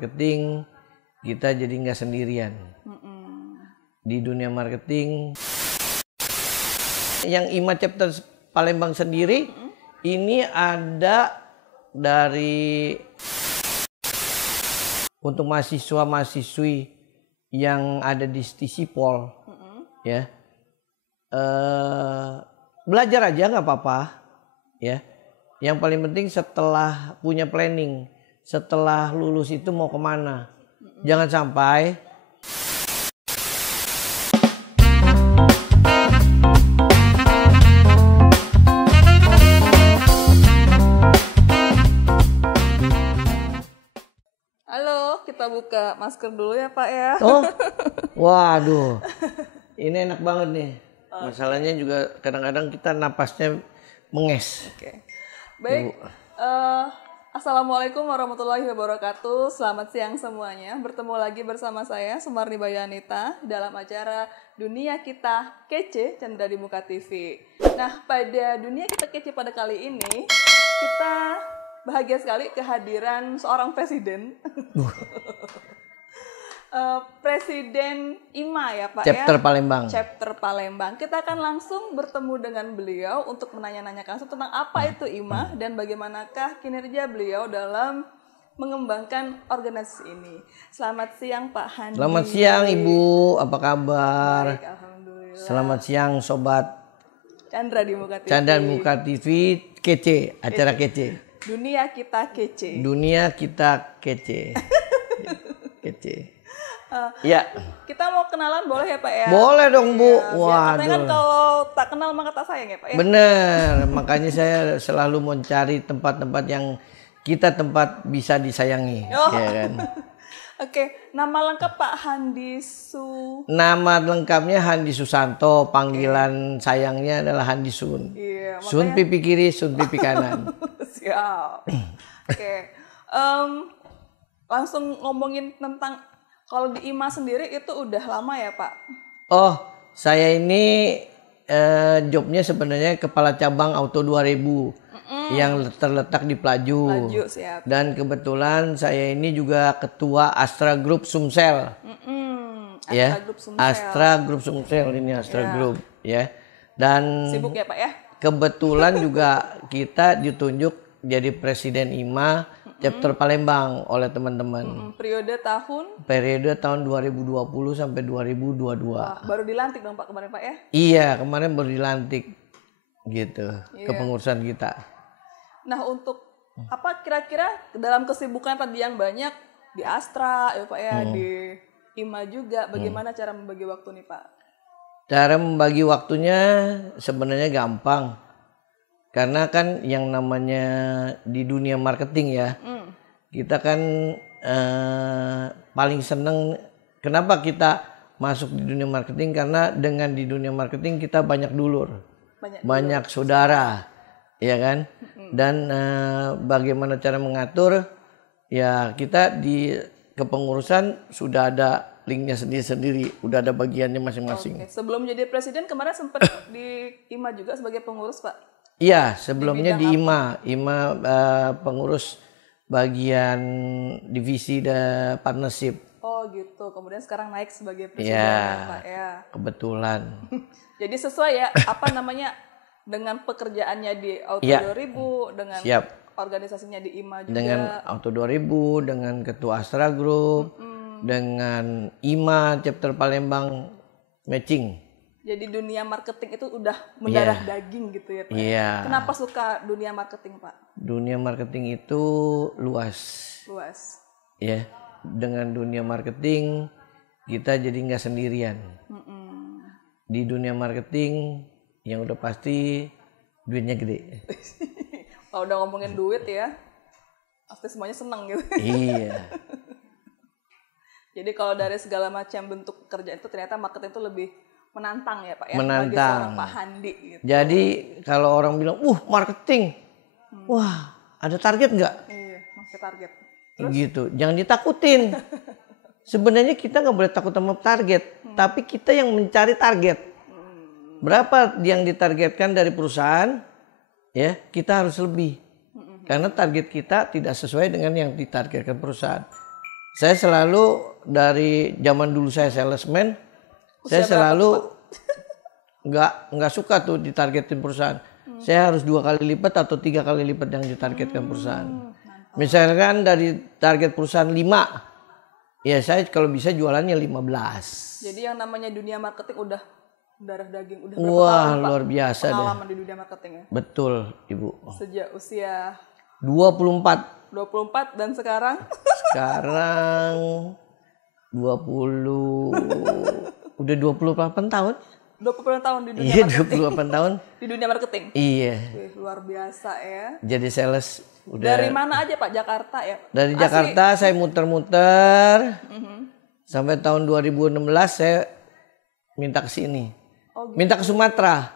marketing kita jadi nggak sendirian. Di dunia marketing yang IMA Chapter Palembang sendiri ini ada dari untuk mahasiswa-mahasiswi yang ada di Stisipol ya. Belajar aja nggak apa-apa ya. Yang paling penting setelah punya planning, setelah lulus itu mau kemana. Jangan sampai halo, kita buka masker dulu ya Pak ya. oh, waduh, ini enak banget nih. Masalahnya juga kadang-kadang kita napasnya menges. Oke. Baik, Assalamualaikum warahmatullahi wabarakatuh. Selamat siang semuanya. Bertemu lagi bersama saya Sumarni Bayanita dalam acara Dunia Kita Kece Chandra di Muka TV. Nah, pada Dunia Kita Kece pada kali ini kita bahagia sekali kehadiran seorang presiden. Presiden IMA ya Pak Chapter ya? Palembang. Chapter Palembang. Kita akan langsung bertemu dengan beliau untuk menanya-nanyakan langsung tentang apa itu IMA dan bagaimanakah kinerja beliau dalam mengembangkan organisasi ini. Selamat siang Pak Handi. Selamat siang Ibu, apa kabar? Baik, alhamdulillah. Selamat siang Sobat Chandra di Muka TV. Chandra Muka TV Kece, acara kece. Dunia Kita Kece. Dunia Kita Kece. Kece. Ya. Kita mau kenalan boleh ya Pak ya? Boleh dong Bu. Ya, katanya kan Waduh. kalau tak kenal maka tak sayang ya Pak ya? Bener, makanya saya selalu mencari tempat-tempat yang kita tempat bisa disayangi. Oh. Ya kan? Oke, nama lengkap Pak Handi Nama lengkapnya Handi Susanto, panggilan sayangnya adalah Handi Sun. Iya, Sun pipi kiri, Sun pipi kanan. Siap. Oke, langsung ngomongin tentang kalau di IMA sendiri itu udah lama ya Pak? Oh, saya ini jobnya sebenarnya Kepala Cabang Auto 2000 yang terletak di Pelaju. Pelaju, siap. Dan kebetulan saya ini juga Ketua Astra Group Sumsel. Astra Ya, Group Sumsel. Astra Group Sumsel ini Astra Group ya. Dan Sibuk ya Pak ya? kebetulan juga kita ditunjuk jadi Presiden IMA Chapter Palembang oleh teman-teman. Periode tahun 2020 sampai 2022. Wah, baru dilantik dong Pak kemarin Pak ya? Iya, kemarin baru dilantik gitu Iya. kepengurusan kita. Nah untuk apa kira-kira dalam kesibukan tadi yang banyak di Astra ya Pak ya, di IMA juga, bagaimana cara membagi waktu nih Pak? Cara membagi waktunya sebenarnya gampang. Karena kan yang namanya di dunia marketing ya, kita kan paling seneng. Kenapa kita masuk di dunia marketing? Karena dengan di dunia marketing kita banyak dulur, banyak saudara, ya kan? Dan bagaimana cara mengatur? Ya kita di kepengurusan sudah ada linknya sendiri-sendiri, udah ada bagiannya masing-masing. Oke. Sebelum jadi presiden kemarin sempat di IMA juga sebagai pengurus Pak? Iya, sebelumnya di IMA pengurus bagian divisi partnership. Oh gitu, kemudian sekarang naik sebagai presiden Ya, ya Pak ya. kebetulan. Jadi sesuai ya, apa namanya, dengan pekerjaannya di Auto Ya. 2000, dengan Siap. organisasinya di IMA juga. Dengan Auto 2000, dengan Ketua Astra Group, dengan IMA Chapter Palembang matching. Jadi dunia marketing itu udah mendarah daging gitu ya Pak. Iya. Kenapa suka dunia marketing Pak? Dunia marketing itu luas. Luas. Ya, dengan dunia marketing kita jadi nggak sendirian. Di dunia marketing yang udah pasti duitnya gede. Kalau udah ngomongin duit ya, pasti semuanya seneng gitu. Iya. Jadi kalau dari segala macam bentuk pekerjaan itu ternyata marketing itu lebih menantang ya Pak ya, bagi Menantang. seorang Pak Handi gitu. Jadi kalau orang bilang, marketing, wah ada target nggak? Iya, masih target. Gitu, jangan ditakutin. Sebenarnya kita nggak boleh takut sama target, tapi kita yang mencari target. Berapa yang ditargetkan dari perusahaan, ya kita harus lebih. Karena target kita tidak sesuai dengan yang ditargetkan perusahaan. Saya selalu dari zaman dulu saya salesman, saya selalu nggak suka tuh ditargetin perusahaan. Saya harus 2 kali lipat atau 3 kali lipat yang ditargetkan perusahaan. Misalkan dari target perusahaan 5, ya saya kalau bisa jualannya 15. Jadi yang namanya dunia marketing udah darah daging, udah berapa tahun, Pak? Luar biasa pengalaman di dunia marketing ya? Betul, Ibu. Sejak usia 24 dan sekarang? Sekarang udah 28 tahun. 28 tahun di dunia iya, marketing. 28 tahun. Di dunia marketing? Iya. Wih, luar biasa ya. Jadi sales udah. Dari mana aja Pak? Jakarta ya? Dari Jakarta saya muter-muter. Sampai tahun 2016 saya minta ke sini. Oh, gitu. Minta ke Sumatera.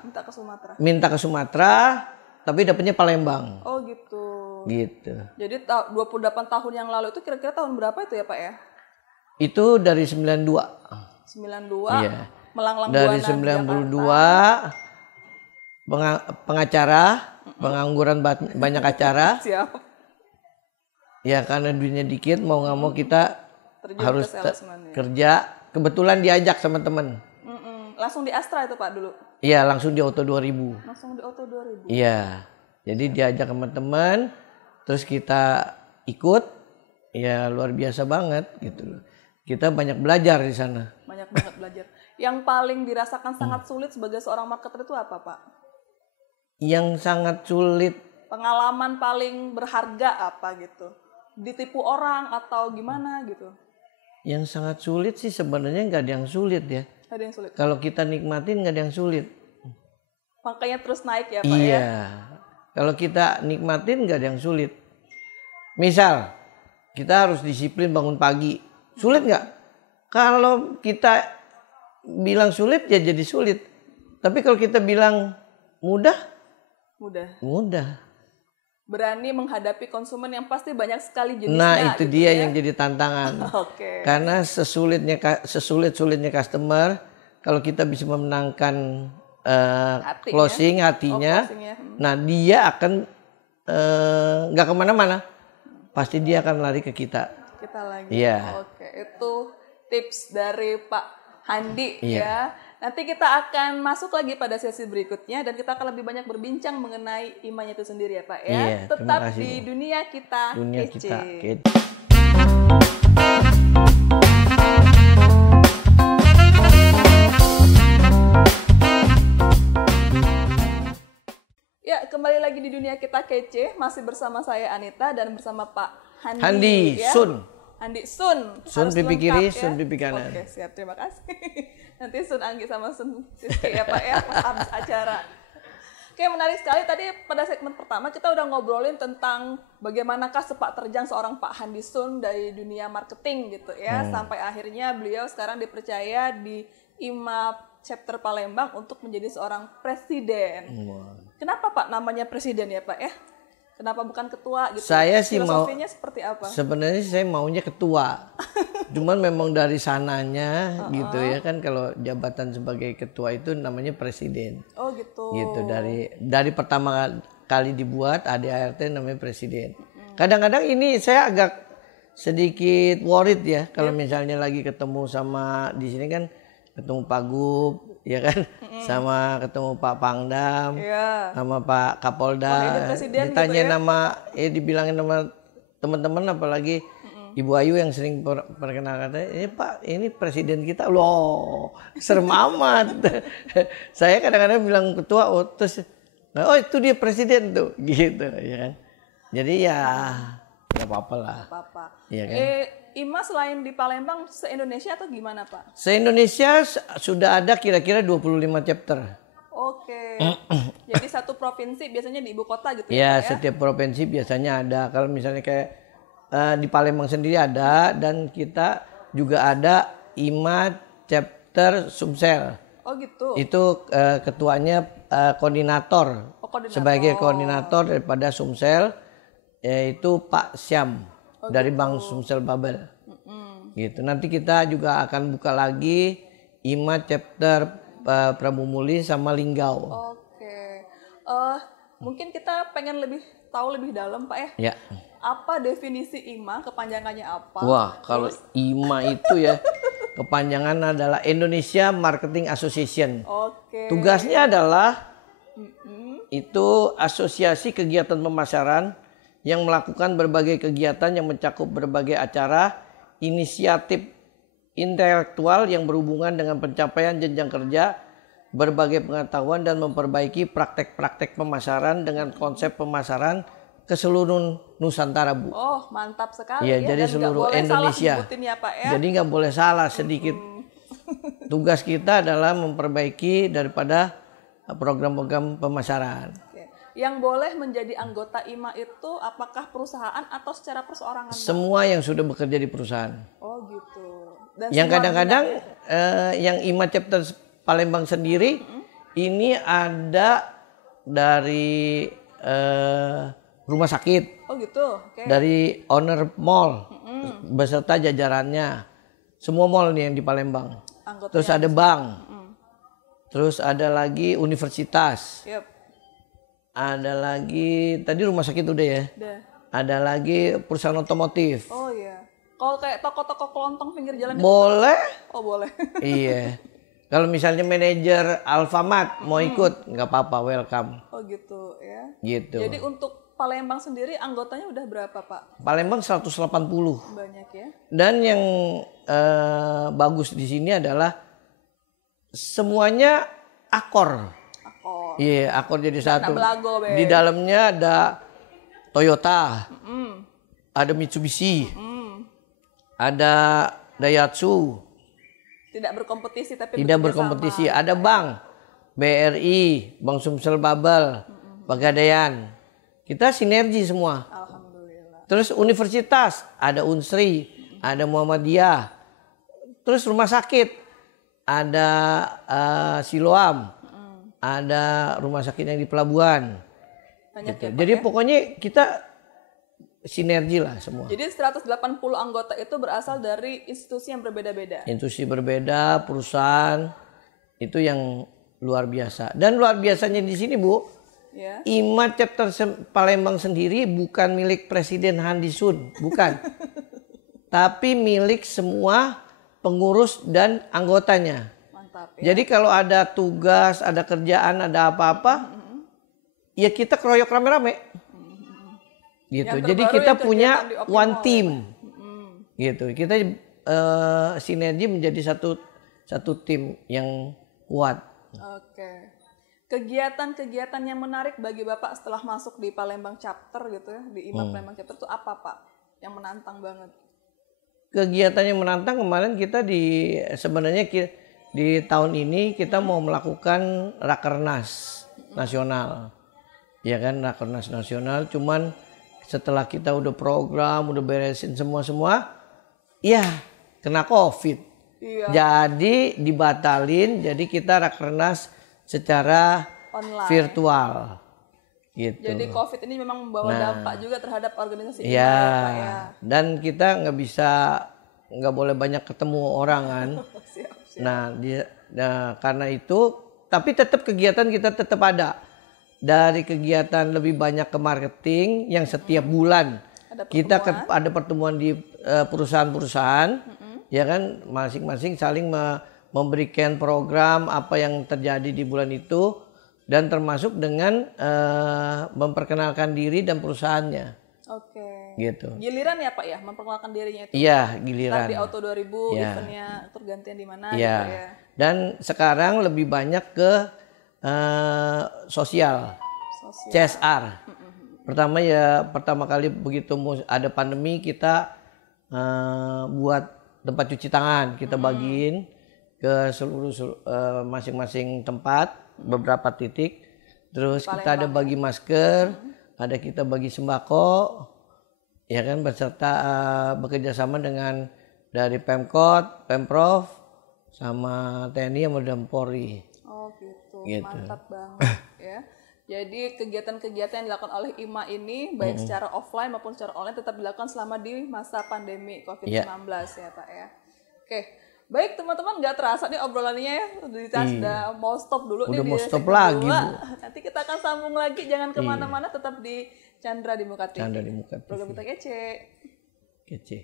Minta ke Sumatera, tapi dapetnya Palembang. Oh gitu. Gitu. Jadi 28 tahun yang lalu itu kira-kira tahun berapa itu ya Pak ya? Itu dari 92. 92. Iya. Melanglang dari buana 92 pengacara, pengangguran banyak acara. Siap. Ya karena duitnya dikit, mau nggak mau kita terjun harus ya? kerja. Kebetulan diajak sama teman. Langsung di Astra itu Pak dulu? Iya, langsung di Auto 2000. Langsung di Auto 2000? Iya, jadi diajak sama teman, terus kita ikut, ya luar biasa banget gitu. Kita banyak belajar di sana. Banyak banget belajar. Yang paling dirasakan sangat sulit sebagai seorang marketer itu apa Pak? Yang sangat sulit. Pengalaman paling berharga apa gitu? Ditipu orang atau gimana gitu? Yang sangat sulit sih sebenarnya nggak ada yang sulit ya. Ada yang sulit. Kalau kita nikmatin nggak ada yang sulit. Makanya terus naik ya Pak iya. ya? Iya. Kalau kita nikmatin nggak ada yang sulit. Misal kita harus disiplin bangun pagi. Sulit nggak? Kalau kita bilang sulit ya jadi sulit. Tapi kalau kita bilang mudah. Mudah. Berani menghadapi konsumen yang pasti banyak sekali jenisnya. Nah itu gitu dia ya? yang jadi tantangan. Okay. Karena sesulit-sulitnya customer, kalau kita bisa memenangkan hatinya, nah dia akan nggak kemana-mana, pasti dia akan lari ke kita. Kita lagi. Iya. Oke, itu tips dari Pak Handi iya. ya. Nanti kita akan masuk lagi pada sesi berikutnya dan kita akan lebih banyak berbincang mengenai imannya itu sendiri ya Pak ya. Iya, tetap kasih, di dunia kita kece. Ya, kembali lagi di dunia kita kece, masih bersama saya Anita dan bersama Pak Handi ya? Sun pipi kiri, ya? Sun pipi kanan. Oke, siap, terima kasih. Nanti Sun Anggi sama Sun Siski ya Pak ya, pas habis acara. Oke, menarik sekali. Tadi pada segmen pertama kita udah ngobrolin tentang bagaimanakah sepak terjang seorang Pak Handi Sun dari dunia marketing gitu ya. Sampai akhirnya beliau sekarang dipercaya di IMA Chapter Palembang untuk menjadi seorang presiden. Kenapa Pak namanya presiden ya Pak ya? Kenapa bukan ketua gitu? Saya sih filosofinya seperti apa? Sebenarnya saya maunya ketua. Cuman memang dari sananya gitu ya kan, kalau jabatan sebagai ketua itu namanya presiden. Oh gitu. Gitu dari pertama kali dibuat ADART namanya presiden. Kadang-kadang ini saya agak sedikit worried ya kalau misalnya lagi ketemu sama di sini kan, ketemu Pak Gub ya kan, sama ketemu Pak Pangdam, sama Pak Kapolda, ditanya gitu ya? Nama, dibilangin nama teman-teman, apalagi Ibu Ayu yang sering perkenalkan, ini Pak, ini presiden kita loh, serem amat. Saya kadang-kadang bilang ketua, terus, oh itu dia presiden tuh, gitu ya kan. Jadi ya nggak apa-apa lah. Ya kan? IMA selain di Palembang se-Indonesia atau gimana Pak? Se-Indonesia sudah ada kira-kira 25 chapter. Oke. Jadi satu provinsi biasanya di ibu kota gitu ya? Ya, setiap provinsi biasanya ada. Kalau misalnya kayak di Palembang sendiri ada, dan kita juga ada IMA chapter Sumsel. Oh gitu. Itu ketuanya koordinator. Sebagai koordinator daripada Sumsel, yaitu Pak Syam. Dari Bank Sumsel Babel. Gitu. Nanti kita juga akan buka lagi IMA chapter Prabu Muli sama Linggau. Oke. Mungkin kita pengen tahu lebih dalam Pak ya. Ya. apa definisi IMA, kepanjangannya apa? Wah, kalau IMA itu ya kepanjangan adalah Indonesia Marketing Association. Oke. Tugasnya adalah itu asosiasi kegiatan pemasaran yang melakukan berbagai kegiatan yang mencakup berbagai acara, inisiatif intelektual yang berhubungan dengan pencapaian jenjang kerja, berbagai pengetahuan dan memperbaiki praktek-praktek pemasaran dengan konsep pemasaran ke seluruh Nusantara, Bu. Oh, mantap sekali Ya, ya. jadi Dan seluruh nggak boleh Indonesia. salah ya, Pak ya. Jadi nggak boleh salah sedikit. Tugas kita adalah memperbaiki daripada program-program pemasaran. Oke. Yang boleh menjadi anggota IMA itu apakah perusahaan atau secara perseorangan? Pak? Semua yang sudah bekerja di perusahaan. Oh gitu. Dan Yang semua kadang-kadang bidang yang IMA chapter Palembang sendiri ini ada dari rumah sakit, Oh gitu. Oke. dari owner mall beserta jajarannya, semua mall nih yang di Palembang. Anggotanya. Terus ada bank, terus ada lagi universitas, Yep. ada lagi tadi rumah sakit udah ya, Udah. ada lagi perusahaan otomotif. Oh iya. Kalau kayak toko-toko kelontong pinggir jalan itu? Boleh? Oh boleh. Iya. Kalau misalnya manajer Alfamart mau ikut, nggak apa-apa, welcome. Oh gitu ya. Gitu. Jadi untuk Palembang sendiri anggotanya udah berapa Pak? Palembang 180. Banyak ya. Dan yang bagus di sini adalah semuanya akor. Akor. Iya, akor jadi satu. belago, Be. Di dalamnya ada Toyota, ada Mitsubishi, ada Daihatsu. Tidak berkompetisi tapi Tidak bekerja berkompetisi. sama. Ada bank, BRI, Bank Sumsel Babel, Pegadaian. Kita sinergi semua. Alhamdulillah. Terus universitas, ada Unsri, ada Muhammadiyah. Terus rumah sakit, ada Siloam, ada rumah sakit yang di pelabuhan. Banyak Gitu. ya, Pak, Jadi ya? pokoknya kita sinergi lah semua. Jadi 180 anggota itu berasal dari institusi yang berbeda-beda. Institusi berbeda, perusahaan, itu yang luar biasa. Dan luar biasanya di sini, Bu, Ya. IMA chapter Palembang sendiri bukan milik Presiden Handi Sun, bukan. Tapi milik semua pengurus dan anggotanya. Mantap ya. Jadi kalau ada tugas, ada kerjaan, ada apa-apa, ya kita keroyok rame-rame. Gitu. Yang Jadi terbaru kita yang punya kegiatan di Optimal, one ya, team. Gitu. Kita sinergi menjadi satu tim yang kuat. Oke. Kegiatan-kegiatan yang menarik bagi Bapak setelah masuk di Palembang chapter gitu ya, di IMA Palembang chapter itu apa Pak? Yang menantang banget. Kegiatan yang menantang kemarin kita sebenarnya di tahun ini kita mau melakukan Rakernas nasional. Ya kan, Rakernas nasional, cuman setelah kita udah program, udah beresin semua, ya kena COVID. Iya. Jadi dibatalin, jadi kita Rakernas secara Online. virtual. Gitu. Jadi COVID ini memang membawa dampak juga terhadap organisasi IMA Ya, ya Pak ya. dan kita nggak boleh banyak ketemu orang kan. Siap. Nah, karena itu, tapi tetap kegiatan kita tetap ada. Dari kegiatan lebih banyak ke marketing yang setiap bulan kita ada pertemuan di perusahaan-perusahaan, ya kan, masing-masing saling memberikan program apa yang terjadi di bulan itu dan termasuk dengan memperkenalkan diri dan perusahaannya. Oke. Gitu. Giliran ya Pak ya memperkenalkan dirinya itu. Iya, Ntar giliran. di Auto 2000 Ya. eventnya tergantian di mana Iya. gitu ya. Dan sekarang lebih banyak ke sosial. CSR. Pertama kali begitu ada pandemi kita buat tempat cuci tangan, kita bagiin ke seluruh masing-masing tempat, beberapa titik. Terus kita ada bagi masker, ada kita bagi sembako, ya kan, beserta bekerja sama dengan dari Pemkot, Pemprov, sama TNI sama Polri. Oh gitu. Gitu. Mantap banget ya. Jadi kegiatan-kegiatan yang dilakukan oleh IMA ini baik secara offline maupun secara online tetap dilakukan selama di masa pandemi COVID-19 ya Pak ya. Oke, baik teman-teman, nggak terasa nih obrolannya ya, udah mau stop dulu Udah nih mau di stop segmen lagi, 2. Bu. Nanti kita akan sambung lagi, jangan kemana-mana, tetap di Chandra di Muka TV. Chandra di Muka TV. Program kita kece. Kece.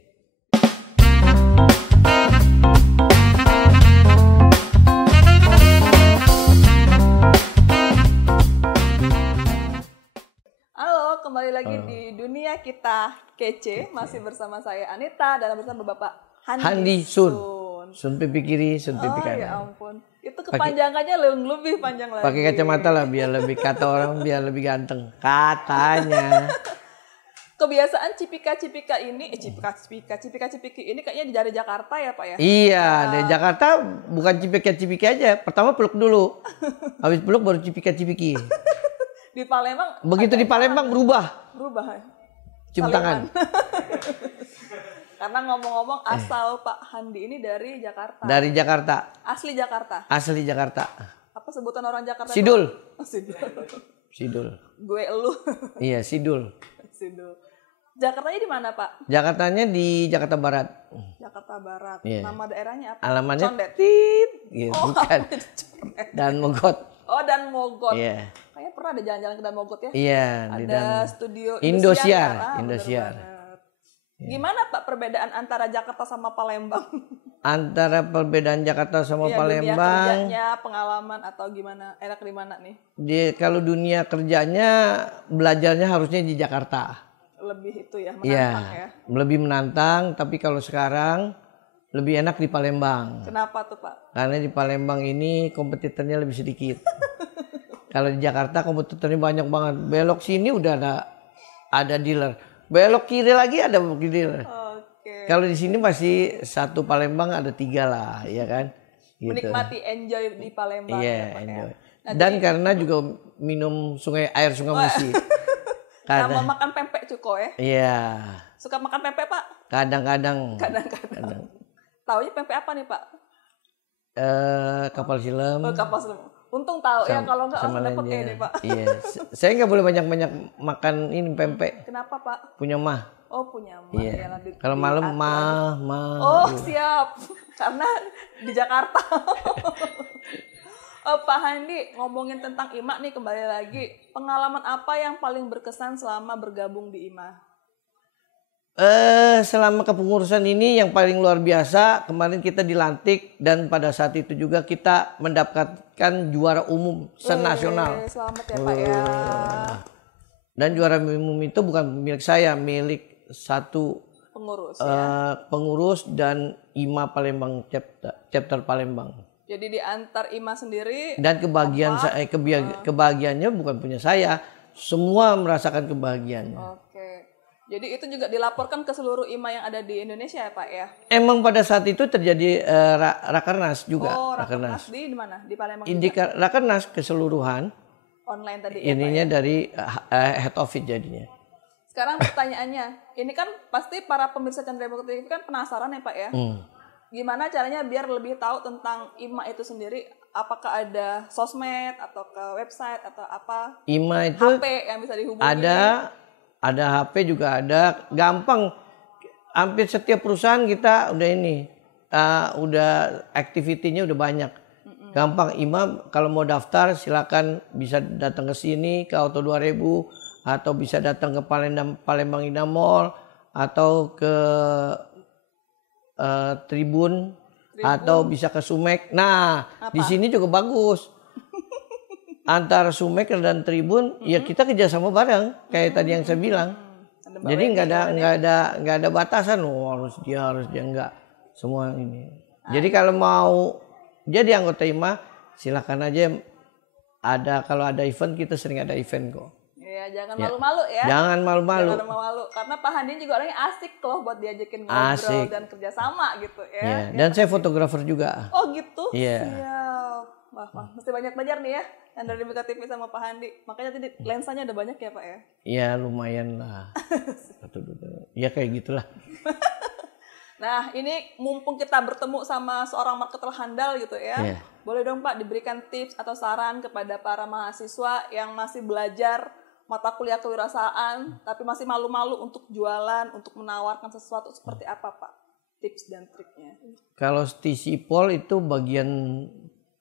Halo, kembali lagi di Dunia Kita Kece. Masih bersama saya Anita dan bersama Bapak Handi Sun. Sun pipi kiri, sun pipi kanan. Ya ampun. Itu kepanjangannya lebih panjang lagi. Pakai kacamata lah biar lebih, kata orang biar lebih ganteng. Katanya. Kebiasaan cipika-cipika ini, cipika-cipiki ini kayaknya dari Jakarta ya Pak ya? Iya, dari Jakarta bukan cipika-cipiki aja. Pertama peluk dulu. Habis peluk baru cipika-cipiki. Di Palembang. Begitu di Palembang berubah. Ya? Cium tangan. Karena ngomong-ngomong asal Pak Handi ini dari Jakarta. Dari Jakarta. Asli Jakarta. Asli Jakarta. Apa sebutan orang Jakarta? Sidul. Oh, Sidul. Sidul. Gue elu. Iya, Sidul. Sidul. Jakartanya di mana Pak? Jakartanya di Jakarta Barat. Jakarta Barat. Yeah. Nama daerahnya apa? Alamannya Condet. Tit. Gitu, bukan. Dan Mogot. Oh, Dan Mogot. Iya. Kayaknya pernah ada jalan-jalan ke Dan Mogot ya? Iya. Ada studio Indosiar. Indosiar. Gimana Pak perbedaan antara Jakarta sama Palembang? Antara perbedaan Jakarta sama Palembang. Dunia kerjanya, pengalaman atau gimana? Enak di mana nih? Kalau dunia kerjanya belajarnya harusnya di Jakarta. Lebih itu ya, menantang ya. Lebih menantang, tapi kalau sekarang lebih enak di Palembang. Kenapa tuh Pak? Karena di Palembang ini kompetitornya lebih sedikit. Kalau di Jakarta kompetitornya banyak banget. Belok sini udah ada dealer. Belok kiri lagi ada dealer. Oke. Kalau di sini masih satu Palembang ada 3 lah, ya kan? Gitu. Menikmati enjoy di Palembang. Iya, ya, Pak, enjoy. ya? Nah, dan karena juga minum air sungai Musi. Sama makan pempek cuko ya? Iya. Suka makan pempek Pak? Kadang-kadang. Taunya pempek apa nih Pak? Kapal silam. Oh, kapal silam. Untung tahu ya, kalau nggak langsung dapat nih Pak. Iya. Saya nggak boleh banyak-banyak makan ini pempek. Kenapa Pak? Punya mah. Oh, punya mah. Iya. Kalau malam mah. Oh, siap. Karena di Jakarta. Oh, Pak Handi, ngomongin tentang IMA nih kembali lagi. Pengalaman apa yang paling berkesan selama bergabung di IMA? Selama kepengurusan ini yang paling luar biasa, kemarin kita dilantik dan pada saat itu juga kita mendapatkan juara umum senasional. Selamat ya Pak ya. Dan juara umum itu bukan milik saya, milik satu pengurus pengurus dan IMA Palembang chapter Palembang. Jadi di antar IMA sendiri. Dan kebahagiaannya bukan punya saya, semua merasakan kebahagiaan. Oke. Jadi itu juga dilaporkan ke seluruh IMA yang ada di Indonesia ya Pak ya? Emang pada saat itu terjadi Rakernas juga. Oh, Rakernas di mana? Di Palembang juga? Rakernas keseluruhan. Online tadi ininya ya, Pak, dari head office jadinya. Sekarang pertanyaannya, ini kan pasti para pemirsa Chandra TV kan penasaran ya Pak ya? Gimana caranya biar lebih tahu tentang IMA itu sendiri? Apakah ada sosmed atau ke website atau apa? IMA itu HP yang bisa dihubungi? Ada HP juga ada. Gampang. Hampir setiap perusahaan kita udah udah aktivitinya udah banyak. Gampang. IMA kalau mau daftar silakan bisa datang ke sini ke Auto 2000 atau bisa datang ke Palembang Indah Mall atau ke Tribun atau bisa ke Sumek. Nah, di sini juga bagus. Antara Sumek dan Tribun ya kita kerjasama bareng kayak tadi yang saya bilang. Jadi nggak ada batasan harus dia enggak semua ini. Jadi kalau mau jadi anggota IMA silakan aja kalau ada event kita sering ada event kok. Ya, jangan malu-malu ya. Jangan malu-malu. Jangan malu-malu karena Pak Handi juga orangnya asik loh buat diajakin ngobrol dan kerjasama gitu ya. Yeah. Dan saya fotografer juga. Oh gitu? Iya. Siap. Wah, mesti banyak belajar nih ya. Yang dari Muka TV sama Pak Handi. Makanya tadi lensanya ada banyak ya Pak ya? Iya lumayan lah. Ya kayak gitulah. Nah ini mumpung kita bertemu sama seorang marketer handal gitu ya. Yeah. Boleh dong Pak diberikan tips atau saran kepada para mahasiswa yang masih belajar mata kuliah kewirausahaan tapi masih malu-malu untuk jualan, untuk menawarkan sesuatu seperti apa Pak? Tips dan triknya. Kalau Stisipol itu bagian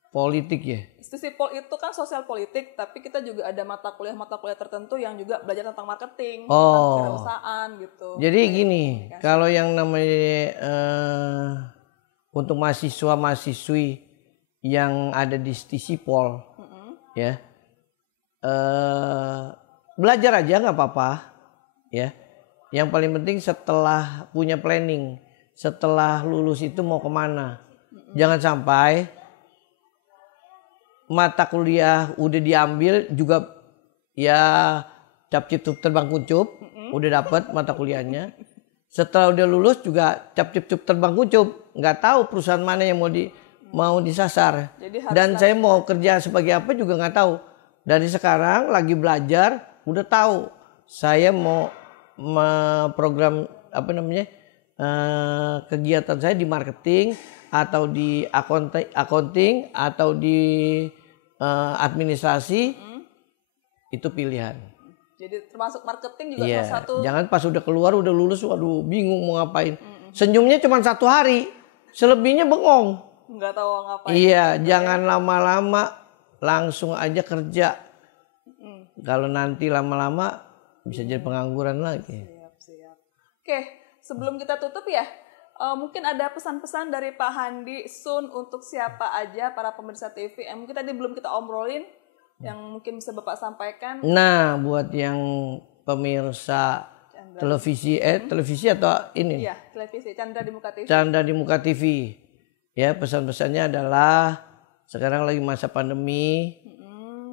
politik ya. Sisipol itu kan sosial politik, tapi kita juga ada mata kuliah tertentu yang juga belajar tentang marketing, tentang kewirausahaan gitu. Jadi gini, kalau yang namanya untuk mahasiswa-mahasiswi yang ada di Sisipol, ya belajar aja nggak apa-apa, ya. Yang paling penting setelah punya planning, setelah lulus itu mau kemana. Jangan sampai mata kuliah udah diambil juga ya cap-cip terbang kuncup, udah dapat mata kuliahnya. Setelah udah lulus juga cap-cip terbang kuncup, nggak tahu perusahaan mana yang mau disasar. Dan saya mau kerja sebagai apa juga nggak tahu. Dari sekarang lagi belajar, udah tahu saya mau program apa namanya kegiatan saya di marketing atau di accounting atau di administrasi, itu pilihan. Jadi termasuk marketing juga salah satu. Jangan pas udah keluar udah lulus, waduh bingung mau ngapain. Senyumnya cuma 1 hari, selebihnya bengong. Nggak tahu ngapain. Iya, jangan lama-lama, langsung aja kerja. Kalau nanti lama-lama bisa jadi pengangguran lagi. Siap. Oke, sebelum kita tutup ya, mungkin ada pesan-pesan dari Pak Handi Sun untuk siapa aja para pemirsa TV yang mungkin tadi belum kita omrolin, yang mungkin bisa Bapak sampaikan. Nah, buat yang pemirsa televisi atau ini? Iya, televisi Chandra di Muka TV. Chandra di Muka TV. Ya, pesan-pesannya adalah sekarang lagi masa pandemi,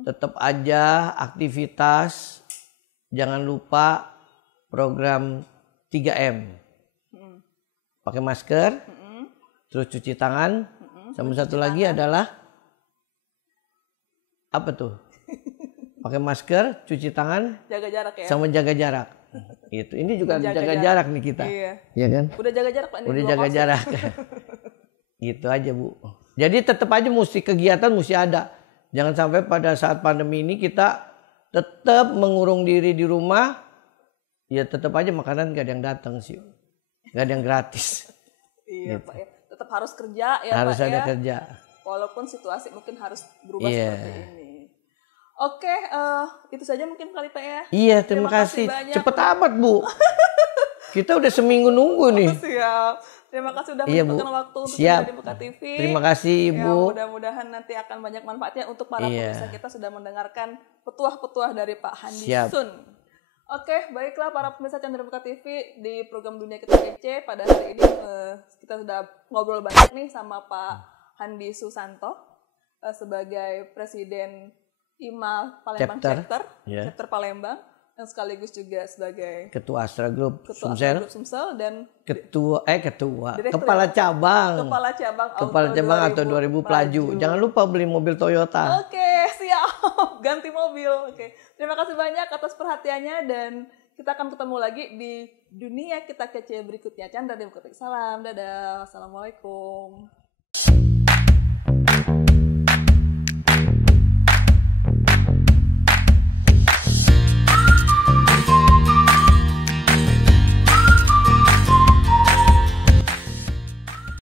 tetap aja aktivitas, jangan lupa program 3M. Pakai masker, terus cuci tangan, sama satu lagi adalah apa tuh? Pakai masker, cuci tangan, jaga jarak ya. Sama jaga jarak. Itu. Ini juga jaga jarak nih kita. Iya kan? Udah jaga jarak Pak. Udah jaga jarak. Gitu aja Bu. Jadi tetap aja kegiatan mesti ada. Jangan sampai pada saat pandemi ini kita tetap mengurung diri di rumah. Ya tetap aja makanan gak ada yang datang sih. Gak ada yang gratis. Iya gitu. Pak ya. Tetap harus kerja ya harus Pak ya. Harus ada kerja. Walaupun situasi mungkin harus berubah seperti ini. Oke, itu saja mungkin kali Pak ya. Iya, terima kasih. Cepet amat Bu. Kita udah seminggu nunggu nih. Siap. Terima kasih sudah menyempatkan waktu untuk di Muka TV. Terima kasih Ibu. Ya, mudah-mudahan nanti akan banyak manfaatnya untuk para pemirsa kita sudah mendengarkan petuah-petuah dari Pak Handi Sun. Oke, baiklah para pemirsa Chandra Muka TV di program Dunia Kita Kece. Pada hari ini kita sudah ngobrol banyak nih sama Pak Handi Susanto sebagai Presiden IMA Palembang Chapter Palembang, yang sekaligus juga sebagai Ketua Astra Group Sumsel dan Kepala Cabang atau 2000 Pelaju. Jangan lupa beli mobil Toyota. Oke, siap. Ganti mobil. Oke. Terima kasih banyak atas perhatiannya dan kita akan ketemu lagi di Dunia Kita Kece berikutnya. Chandra Demokratik. Salam, dadah. Assalamualaikum.